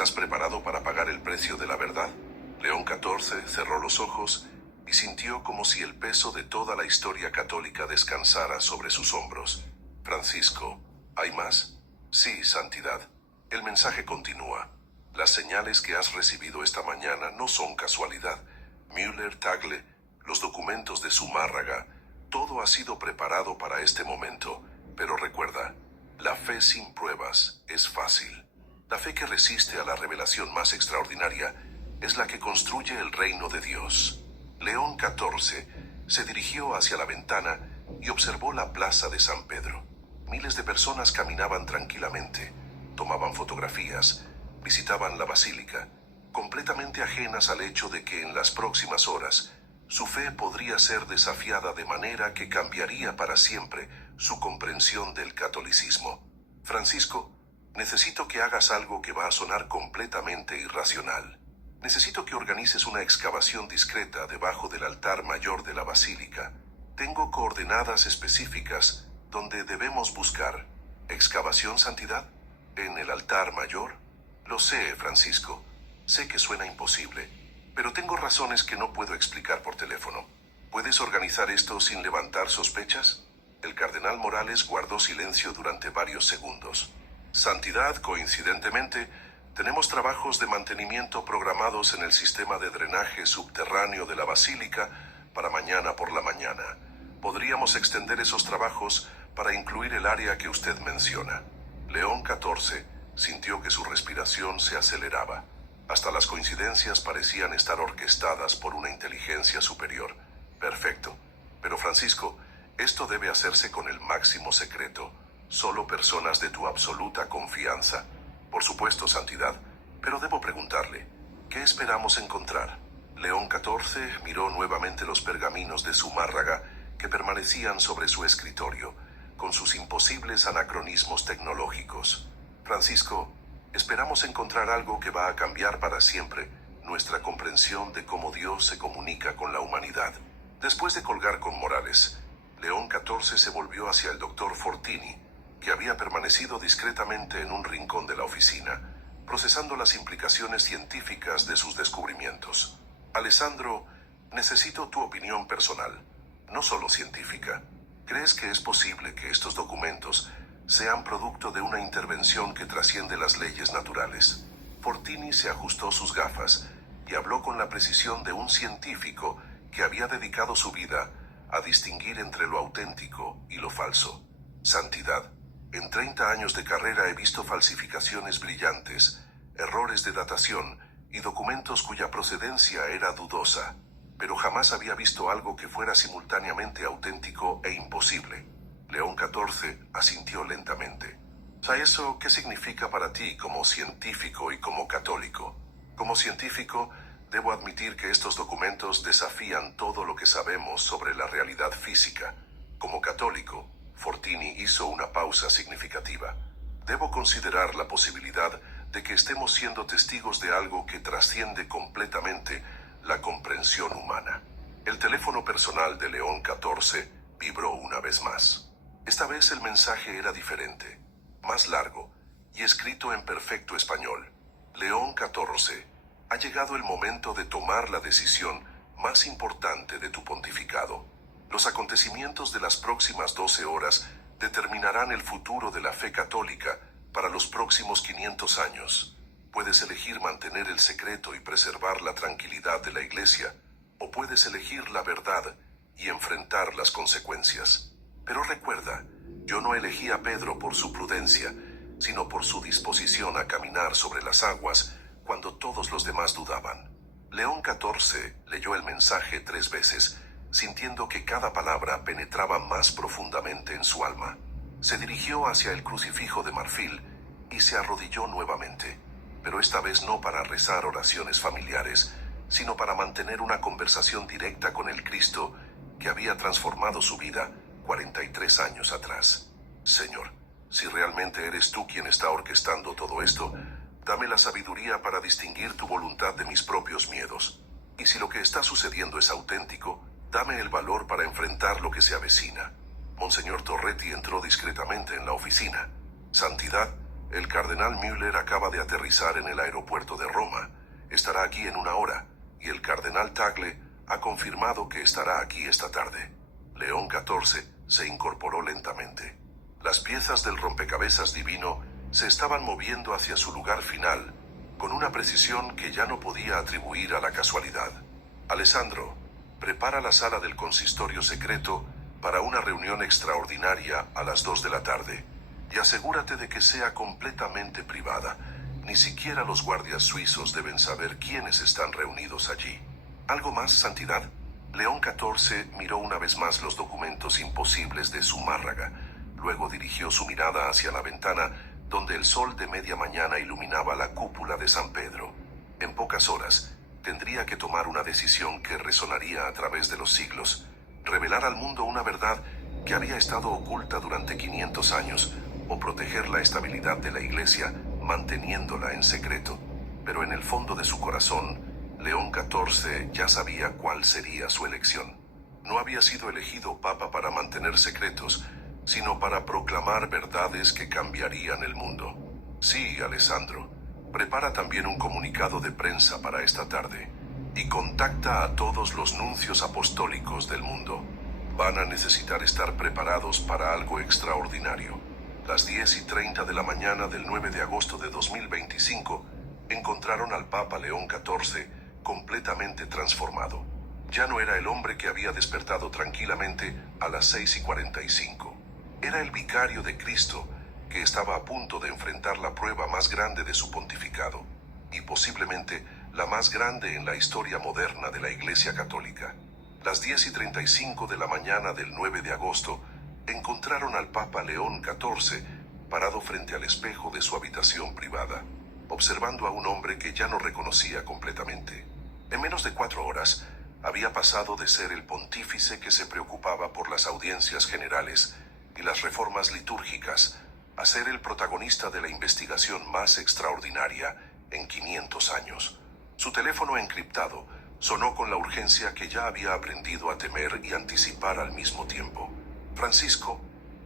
¿Estás preparado para pagar el precio de la verdad? León XIV cerró los ojos y sintió como si el peso de toda la historia católica descansara sobre sus hombros. Francisco, ¿hay más? Sí, Santidad. El mensaje continúa. Las señales que has recibido esta mañana no son casualidad. Müller, Tagle, los documentos de Zumárraga, todo ha sido preparado para este momento. Pero recuerda, la fe sin pruebas es fácil. La fe que resiste a la revelación más extraordinaria es la que construye el reino de Dios. León XIV se dirigió hacia la ventana y observó la plaza de San Pedro. Miles de personas caminaban tranquilamente, tomaban fotografías, visitaban la basílica, completamente ajenas al hecho de que en las próximas horas su fe podría ser desafiada de manera que cambiaría para siempre su comprensión del catolicismo. Francisco, necesito que hagas algo que va a sonar completamente irracional. Necesito que organices una excavación discreta debajo del altar mayor de la basílica. Tengo coordenadas específicas donde debemos buscar. ¿Excavación, Santidad? ¿En el altar mayor? Lo sé, Francisco. Sé que suena imposible, pero tengo razones que no puedo explicar por teléfono. ¿Puedes organizar esto sin levantar sospechas? El cardenal Morales guardó silencio durante varios segundos. Santidad, coincidentemente, tenemos trabajos de mantenimiento programados en el sistema de drenaje subterráneo de la basílica para mañana por la mañana. Podríamos extender esos trabajos para incluir el área que usted menciona. León XIV sintió que su respiración se aceleraba. Hasta las coincidencias parecían estar orquestadas por una inteligencia superior. Perfecto. Pero Francisco, esto debe hacerse con el máximo secreto. Solo personas de tu absoluta confianza. Por supuesto, Santidad, pero debo preguntarle, ¿qué esperamos encontrar? León XIV miró nuevamente los pergaminos de Zumárraga que permanecían sobre su escritorio, con sus imposibles anacronismos tecnológicos. Francisco, esperamos encontrar algo que va a cambiar para siempre nuestra comprensión de cómo Dios se comunica con la humanidad. Después de colgar con Morales, León XIV se volvió hacia el doctor Fortini, que había permanecido discretamente en un rincón de la oficina, procesando las implicaciones científicas de sus descubrimientos. Alessandro, necesito tu opinión personal, no solo científica. ¿Crees que es posible que estos documentos sean producto de una intervención que trasciende las leyes naturales? Fortini se ajustó sus gafas y habló con la precisión de un científico que había dedicado su vida a distinguir entre lo auténtico y lo falso. Santidad, en 30 años de carrera he visto falsificaciones brillantes, errores de datación y documentos cuya procedencia era dudosa, pero jamás había visto algo que fuera simultáneamente auténtico e imposible. León XIV asintió lentamente. ¿Sabes eso qué significa para ti como científico y como católico? Como científico, debo admitir que estos documentos desafían todo lo que sabemos sobre la realidad física. Como católico, Fortini hizo una pausa significativa. Debo considerar la posibilidad de que estemos siendo testigos de algo que trasciende completamente la comprensión humana. El teléfono personal de León XIV vibró una vez más. Esta vez el mensaje era diferente, más largo y escrito en perfecto español. León XIV, ha llegado el momento de tomar la decisión más importante de tu pontificado. Los acontecimientos de las próximas 12 horas determinarán el futuro de la fe católica para los próximos 500 años. Puedes elegir mantener el secreto y preservar la tranquilidad de la Iglesia, o puedes elegir la verdad y enfrentar las consecuencias. Pero recuerda, yo no elegí a Pedro por su prudencia, sino por su disposición a caminar sobre las aguas cuando todos los demás dudaban. León XIV leyó el mensaje 3 veces, sintiendo que cada palabra penetraba más profundamente en su alma. Se dirigió hacia el crucifijo de marfil y se arrodilló nuevamente, pero esta vez no para rezar oraciones familiares, sino para mantener una conversación directa con el Cristo que había transformado su vida 43 años atrás. Señor, si realmente eres tú quien está orquestando todo esto, dame la sabiduría para distinguir tu voluntad de mis propios miedos. Y si lo que está sucediendo es auténtico, dame el valor para enfrentar lo que se avecina. Monseñor Torretti entró discretamente en la oficina. Santidad, El cardenal Müller acaba de aterrizar en el aeropuerto de Roma. Estará aquí en 1 hora, y el cardenal Tagle ha confirmado que estará aquí esta tarde. León XIV se incorporó lentamente. Las piezas del rompecabezas divino se estaban moviendo hacia su lugar final, con una precisión que ya no podía atribuir a la casualidad. Alessandro, prepara la sala del consistorio secreto para una reunión extraordinaria a las 2 de la tarde, y asegúrate de que sea completamente privada. Ni siquiera los guardias suizos deben saber quiénes están reunidos allí. ¿Algo más, Santidad? León XIV miró una vez más los documentos imposibles de Zumárraga. Luego dirigió su mirada hacia la ventana, donde el sol de media mañana iluminaba la cúpula de San Pedro. En pocas horas, tendría que tomar una decisión que resonaría a través de los siglos. Revelar al mundo una verdad que había estado oculta durante 500 años, o proteger la estabilidad de la Iglesia, manteniéndola en secreto. Pero en el fondo de su corazón, León XIV ya sabía cuál sería su elección. No había sido elegido papa para mantener secretos, sino para proclamar verdades que cambiarían el mundo. Sí, Alessandro, prepara también un comunicado de prensa para esta tarde, y contacta a todos los nuncios apostólicos del mundo. Van a necesitar estar preparados para algo extraordinario. Las 10:30 de la mañana del 9 de agosto de 2025, encontraron al Papa León XIV completamente transformado. Ya no era el hombre que había despertado tranquilamente a las 6:45. Era el vicario de Cristo, que estaba a punto de enfrentar la prueba más grande de su pontificado, y posiblemente la más grande en la historia moderna de la Iglesia Católica. Las 10:35 de la mañana del 9 de agosto, encontraron al Papa León XIV parado frente al espejo de su habitación privada, observando a un hombre que ya no reconocía completamente. En menos de 4 horas, había pasado de ser el pontífice que se preocupaba por las audiencias generales y las reformas litúrgicas a ser el protagonista de la investigación más extraordinaria en 500 años. Su teléfono encriptado sonó con la urgencia que ya había aprendido a temer y anticipar al mismo tiempo. Francisco,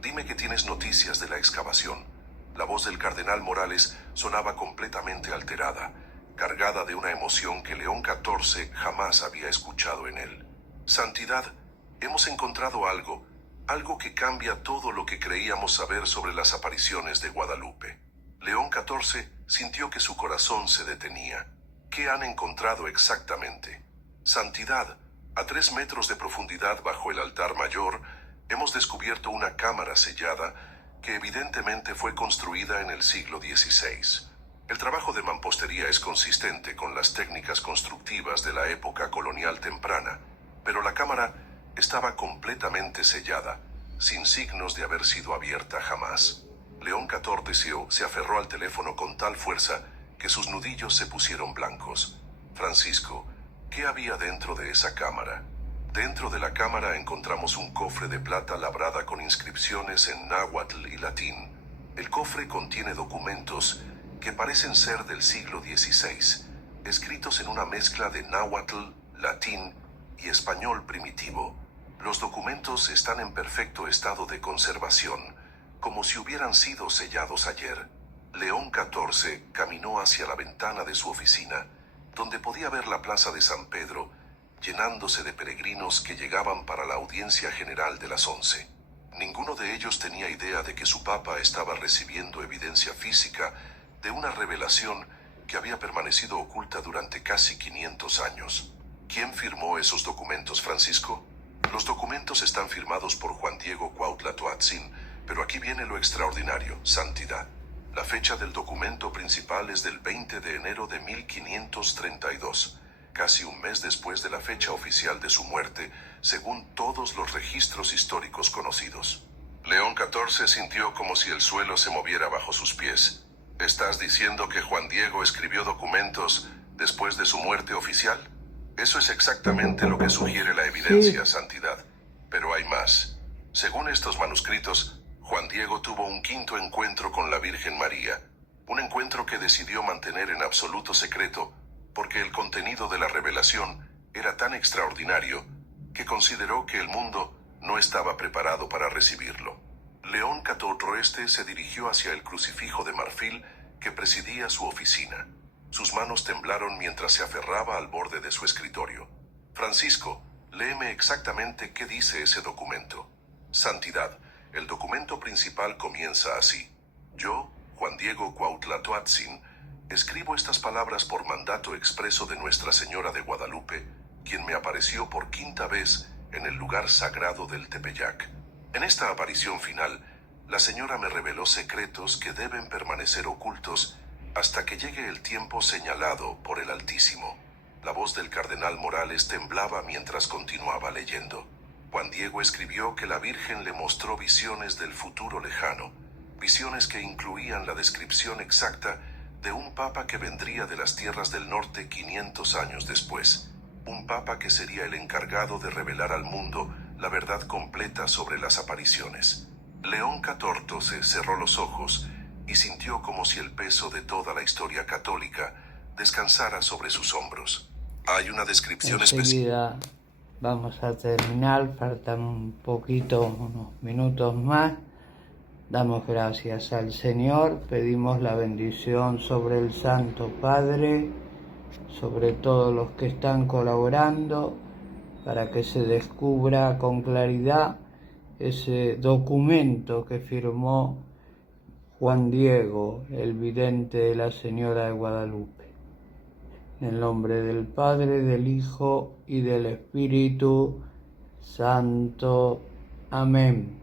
dime que tienes noticias de la excavación. La voz del cardenal Morales sonaba completamente alterada, cargada de una emoción que León XIV jamás había escuchado en él. Santidad, hemos encontrado algo que cambia todo lo que creíamos saber sobre las apariciones de Guadalupe. León XIV sintió que su corazón se detenía. ¿Qué han encontrado exactamente? Santidad, a 3 metros de profundidad bajo el altar mayor, hemos descubierto una cámara sellada que evidentemente fue construida en el siglo XVI. El trabajo de mampostería es consistente con las técnicas constructivas de la época colonial temprana, pero la cámara estaba completamente sellada, sin signos de haber sido abierta jamás. León XIV se aferró al teléfono con tal fuerza que sus nudillos se pusieron blancos. Francisco, ¿qué había dentro de esa cámara? Dentro de la cámara encontramos un cofre de plata labrada con inscripciones en náhuatl y latín. El cofre contiene documentos que parecen ser del siglo XVI, escritos en una mezcla de náhuatl, latín y español primitivo. Los documentos están en perfecto estado de conservación, como si hubieran sido sellados ayer. León XIV caminó hacia la ventana de su oficina, donde podía ver la plaza de San Pedro, llenándose de peregrinos que llegaban para la audiencia general de las 11. Ninguno de ellos tenía idea de que su papa estaba recibiendo evidencia física de una revelación que había permanecido oculta durante casi 500 años. ¿Quién firmó esos documentos, Francisco? Los documentos están firmados por Juan Diego Cuautla Toatzin, pero aquí viene lo extraordinario, Santidad. La fecha del documento principal es del 20 de enero de 1532, casi un mes después de la fecha oficial de su muerte, según todos los registros históricos conocidos. León XIV sintió como si el suelo se moviera bajo sus pies. ¿Estás diciendo que Juan Diego escribió documentos después de su muerte oficial? Eso es exactamente lo que sugiere la evidencia, Santidad. Pero hay más. Según estos manuscritos, Juan Diego tuvo un 5.º encuentro con la Virgen María, un encuentro que decidió mantener en absoluto secreto, porque el contenido de la revelación era tan extraordinario que consideró que el mundo no estaba preparado para recibirlo. León XIV se dirigió hacia el crucifijo de marfil que presidía su oficina. Sus manos temblaron mientras se aferraba al borde de su escritorio. Francisco, léeme exactamente qué dice ese documento. Santidad, el documento principal comienza así. Yo, Juan Diego Cuautla Toatzin, escribo estas palabras por mandato expreso de Nuestra Señora de Guadalupe, quien me apareció por quinta vez en el lugar sagrado del Tepeyac. En esta aparición final, la Señora me reveló secretos que deben permanecer ocultos hasta que llegue el tiempo señalado por el Altísimo. La voz del cardenal Morales temblaba mientras continuaba leyendo. Juan Diego escribió que la Virgen le mostró visiones del futuro lejano, visiones que incluían la descripción exacta de un papa que vendría de las tierras del norte 500 años después, un papa que sería el encargado de revelar al mundo la verdad completa sobre las apariciones. León XIV cerró los ojos y sintió como si el peso de toda la historia católica descansara sobre sus hombros. Hay una descripción especial. Enseguida vamos a terminar, faltan un poquito, unos minutos más. Damos gracias al Señor, pedimos la bendición sobre el Santo Padre, sobre todos los que están colaborando, para que se descubra con claridad ese documento que firmó Juan Diego, el vidente de la Señora de Guadalupe. En el nombre del Padre, del Hijo y del Espíritu Santo. Amén.